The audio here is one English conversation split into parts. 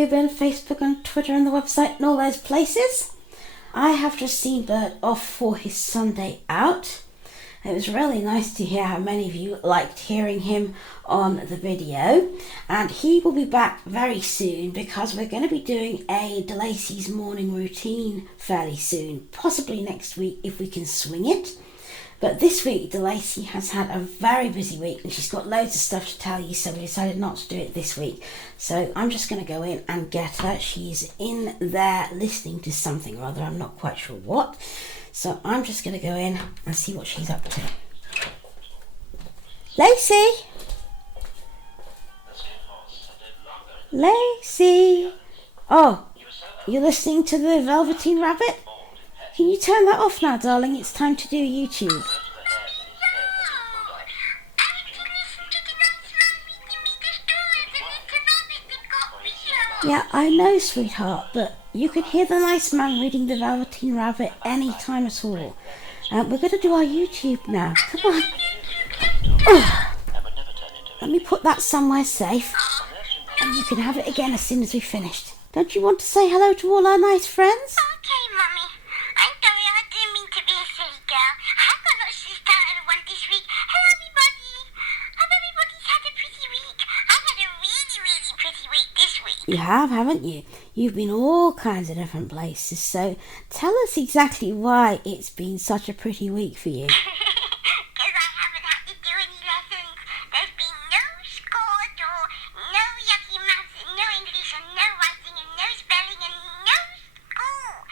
YouTube and Facebook and Twitter and the website and all those places. I have just seen Bert off for his Sunday out. It was really nice to hear how many of you liked hearing him on the video, and he will be back very soon because we're going to be doing a DeLacey's morning routine fairly soon, possibly next week if we can swing it. But this week DeLacey has had a very busy week and she's got loads of stuff to tell you, so we decided not to do it this week. So I'm just going to go in and get her. She's in there listening to something or other, I'm not quite sure what. So I'm just going to go in and see what she's up to. Lacey! Lacey! Oh, you're listening to the Velveteen Rabbit? Can you turn that off now, darling? It's time to do YouTube. Yeah, I know, sweetheart, but you could hear the nice man reading the Velveteen Rabbit any time at all. We're going to do our YouTube now. Come on. Oh. Let me put that somewhere safe, and you can have it again as soon as we've finished. Don't you want to say hello to all our nice friends? Okay, Mummy. I'm sorry, I didn't mean to be a silly girl. I have got lots to tell everyone this week. Hello, everybody. Hope everybody's had a pretty week. I've had a really, really pretty week this week. You have, haven't you? You've been all kinds of different places, so tell us exactly why it's been such a pretty week for you. Because I haven't had to do any lessons. There's been no sport or no yucky maths and no English and no writing and no spelling and no school.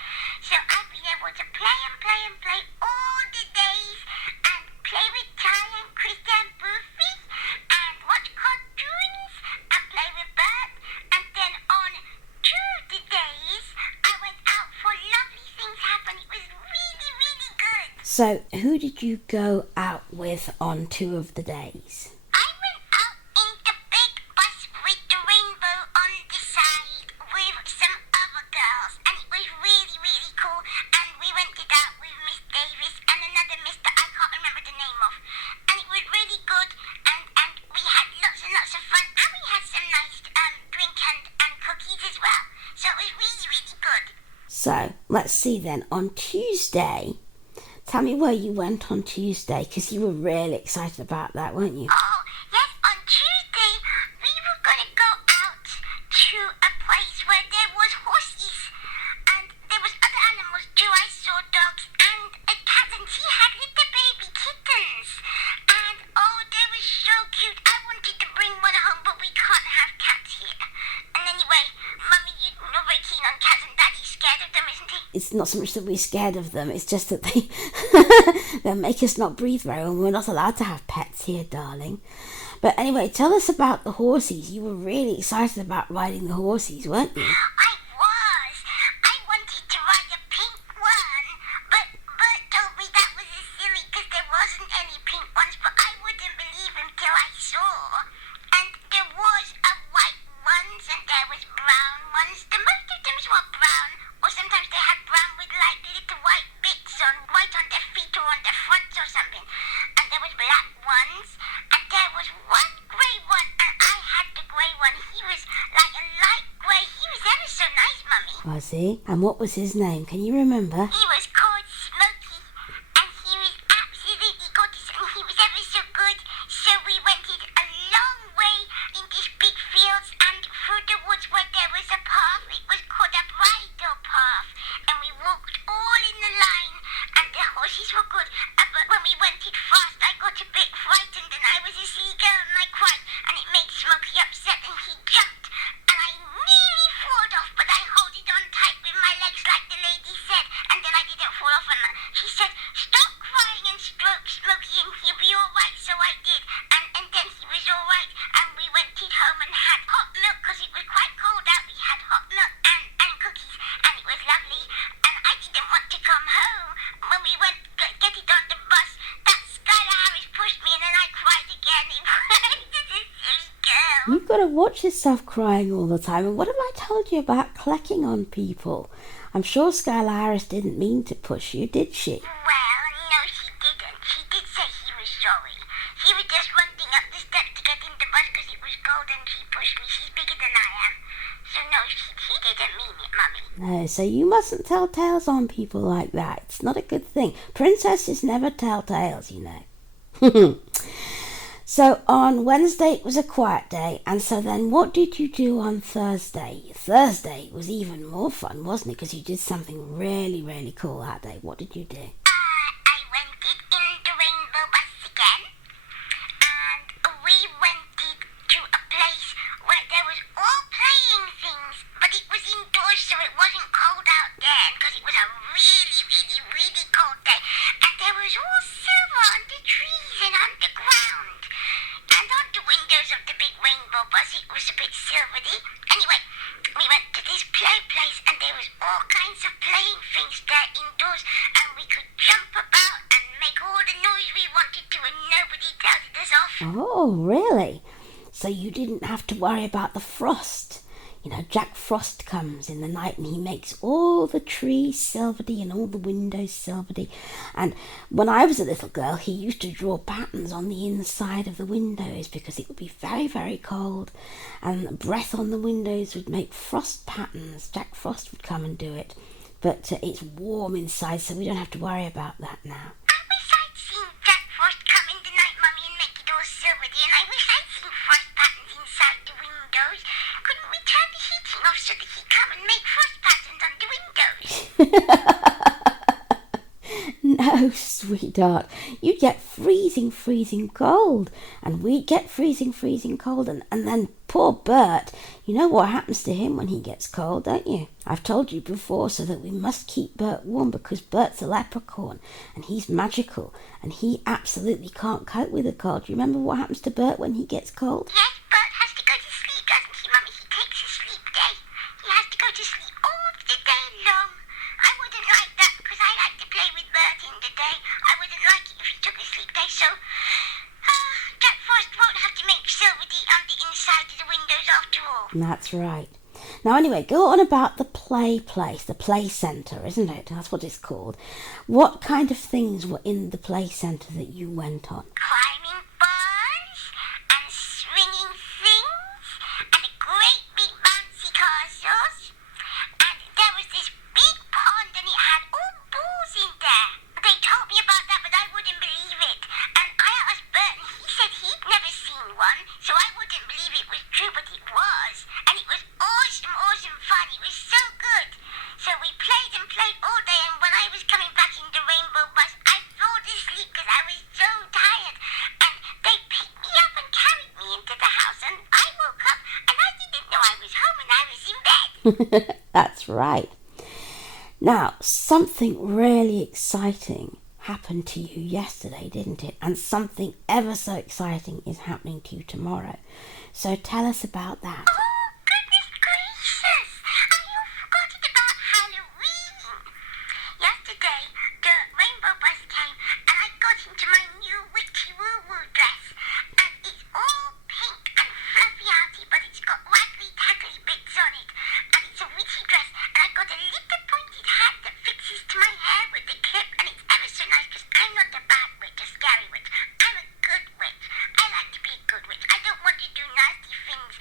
So I've been able to play and play and play all the days and play with Ty and Krista and Boofy and watch cartoons and play with Bert. And then on Tuesday days, I went out for lovely things happen. It was really, really good. So, who did you go out with on 2 of the days? I went out in the big bus with the rainbow on the side with some other girls, and it was really, really cool. And we went it out with Miss Davis and another miss that I can't remember the name of. And it was really good, and we had lots and lots of fun, and we had some nice drink and cookies as well. So it was really, really good. So, let's see then, on Tuesday, tell me where you went on Tuesday, because you were really excited about that, weren't you? Oh, yes, on Tuesday, we were going to go out to a place where there was horses, and there was other animals too. I saw dogs and a cat, and she had little baby kittens, and oh, they were so cute. I wanted to bring one home, but we can't have cats here. And anyway, Mummy, you're very keen on cats, and Daddy's scared of them, isn't he? It's not so much that we're scared of them, it's just that they they make us not breathe very well. We're not allowed to have pets here, darling. But anyway, tell us about the horses. You were really excited about riding the horses, weren't you? I was. I wanted to ride a pink one, but Bert told me that was silly because there wasn't any pink ones, but I wouldn't believe him till I saw. And there was a white ones and there was brown ones. The most of them were brown, or sometimes they had brown with like little white bits on, white on their feet or on their fronts or something. And there was black ones, and there was one grey one, and I had the grey one. He was like a light grey. He was ever so nice, Mummy. Was he? And what was his name? Can you remember? He was called Smokey, and he was absolutely gorgeous, and he was ever so good. So we went it a long way in these big fields and through the woods where there was a path. It was called a bridle path, and we walked all in the line, and the horses were good. But when we went it fast, I got a bit frightened, and I was a silly girl, and I cried, and it made Smokey upset, and he jumped, and I nearly fell off, but I held it on tight with my legs like the lady said, and then I didn't fall off, and she said, stop crying and stroke Smokey and he'll be all right, so I did, and then he was all right, and we went it home and had hot milk, because it was quite cold out. We had hot milk and cookies, and it was lovely, and I didn't want to come home. When we went get it on the bus, that Skylar Harris pushed me, and then I cried again. It was just a silly girl. You've got to watch yourself crying all the time. And what have I told you about clicking on people? I'm sure Skylar Harris didn't mean to push you, did she? Well, no, she didn't. She did say he was sorry. He was just running up the steps to get in the bus because it was cold, and she pushed me. She's bigger than I am. So no, she No, so you mustn't tell tales on people like that. It's not a good thing. Princesses never tell tales, you know. So on Wednesday it was a quiet day, and so then what did you do on Thursday? Thursday was even more fun, wasn't it? Because you did something really, really cool that day. What did you do? I went in the rainbow bus again, and we went to a place where there was all playing things, but it was indoors, so it wasn't cold out then, because it was a really, really, really cold day, and there was all silver on the trees and on the ground. And on the windows of the big rainbow bus, it was a bit silvery. Anyway, we went to this play place, and there was all kinds of playing things there indoors, and we could jump about and make all the noise we wanted to, and nobody doubted us off. Oh, really? So you didn't have to worry about the frost. You know, Jack Frost comes in the night and he makes all the trees silvery and all the windows silvery. And when I was a little girl, he used to draw patterns on the inside of the windows because it would be very, very cold. And the breath on the windows would make frost patterns. Jack Frost would come and do it. But it's warm inside, so we don't have to worry about that now. I wish I'd seen Jack Frost come in the night, Mummy, and make it all silvery, and I wish I'd seen frost patterns inside the windows. Couldn't we turn the heating off so that he'd come and make frost patterns on the windows? No, sweetheart, you'd get freezing, freezing cold, and we'd get freezing, freezing cold, and then poor Bert, you know what happens to him when he gets cold, don't you? I've told you before, so that we must keep Bert warm, because Bert's a leprechaun, and he's magical, and he absolutely can't cope with the cold. Do you remember what happens to Bert when he gets cold? Yes, Bert has to go to sleep, doesn't he, Mummy? He takes a sleep day. He has to go to sleep all the day long. I wouldn't like that, because I like to play with Bert in the day. I wouldn't like it if he took a sleep day, so Jack Frost won't have to make silvery on the inside of the windows after all. That's right. Now anyway, go on about the play place, the play centre, isn't it? That's what it's called. What kind of things were in the play centre that you went on? Climbing bars and swinging things and a great big bouncy castles. And there was this big pond and it had all balls in there. They told me about that, but I wouldn't believe it. And I asked Bert and he said he'd never seen one, so I wouldn't believe it was true, but it was. And it was awesome, awesome fun. It was so good. So we played and played all day, and when I was coming back in the rainbow bus, I fell asleep because I was so tired. And they picked me up and carried me into the house, and I woke up and I didn't know I was home and I was in bed. That's right. Now, something really exciting happened to you yesterday, didn't it? And something ever so exciting is happening to you tomorrow. So tell us about that. Oh, goodness gracious! I all forgot about Halloween. Yesterday, the rainbow bus came and I got into my new witchy woo-woo dress. And it's all pink and fluffy-hearty, but it's got waggly-taggly bits on it. And it's a witchy dress, and I got a little pointed hat that fixes to my hair with the clip, and it's ever so nice because I'm not a bad witch, a scary witch. I'm a good witch. I like to be a good witch. I don't want to do nasty things.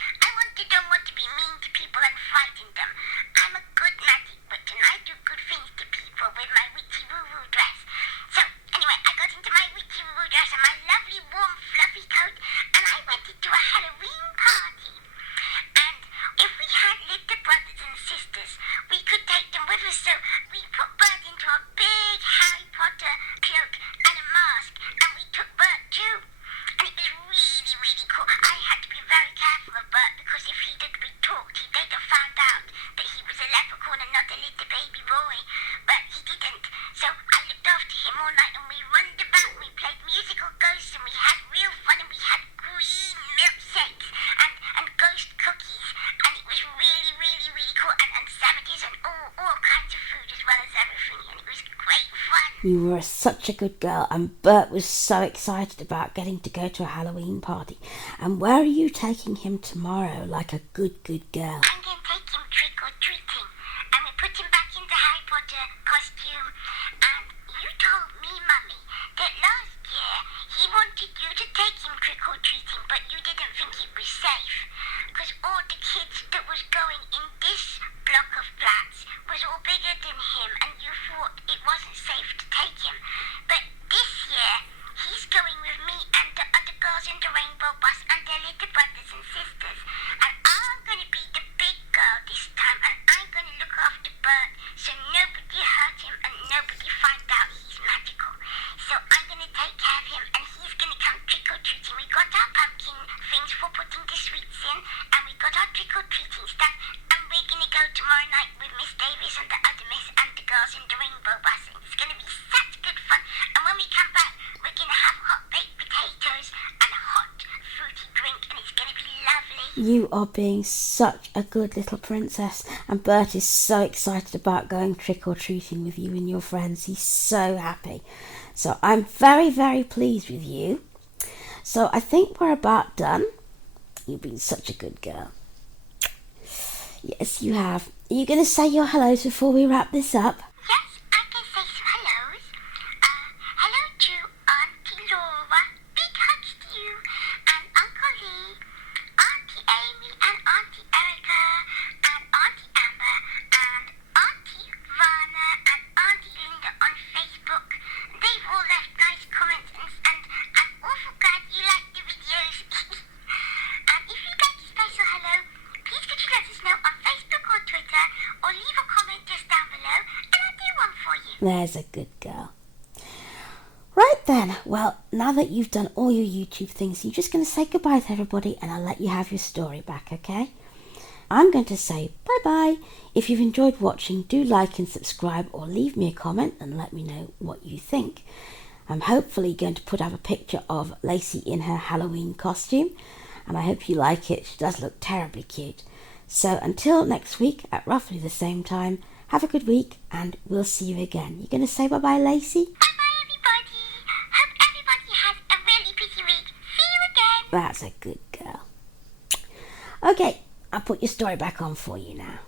Don't want to be mean to people and frighten them. I'm a good magic witch and I do good things to people with my witchy woo-woo dress. So anyway, I got into my witchy woo-woo dress and my lovely warm fluffy coat, and I went into a Halloween party. And if we had little brothers and sisters, we could take them with us. So we put Bert into a big Harry Potter cloak and a mask, and we took Bert too. And it was really, really cool. I had to be very careful of Bert because if he'd have been talked, they'd have found out that he was a leprechaun and not a little baby boy. But he didn't. So I looked after him all night and we runned about and we played musical ghosts and we had real fun and we had green milkshakes and ghost cookies. And it was really, really, really cool. And sandwiches and all kinds of food as well as everything. And it was great fun. You were such a good girl, and Bert was so excited about getting to go to a Halloween party. And where are you taking him tomorrow, like a good, good girl? I'm going to take him trick-or-treating, and we put him back in the Harry Potter costume. And you told me, Mummy, that last year he wanted you to take him trick-or-treating, but you didn't think it was safe, because all the kids that was going in this block of flats were You are being such a good little princess, and Bert is so excited about going trick-or-treating with you and your friends. He's so happy. So I'm very, very pleased with you. So I think we're about done. You've been such a good girl. Yes, you have. Are you going to say your hellos before we wrap this up? Yes, I can say some hellos. Hello to Auntie Laura, big hugs to you, and Uncle Lee, Auntie Amy, and Auntie Erica, and Auntie Amber, and Auntie Rana, and Auntie Linda on Facebook. They've all left nice comments, and I'm awful glad you like the videos. And if you'd like a special hello, please could you let us know on Facebook or Twitter, or leave a comment just down below, and I'll do one for you. There's a good girl. Right then, well, now that you've done all your YouTube things, you're just going to say goodbye to everybody, and I'll let you have your story back, okay? I'm going to say bye-bye. If you've enjoyed watching, do like and subscribe, or leave me a comment and let me know what you think. I'm hopefully going to put up a picture of Lacey in her Halloween costume, and I hope you like it. She does look terribly cute. So until next week at roughly the same time, have a good week, and we'll see you again. You going to say bye-bye, Lacey? Bye-bye, everybody. Hope everybody has a really pretty week. See you again. That's a good girl. Okay, I'll put your story back on for you now.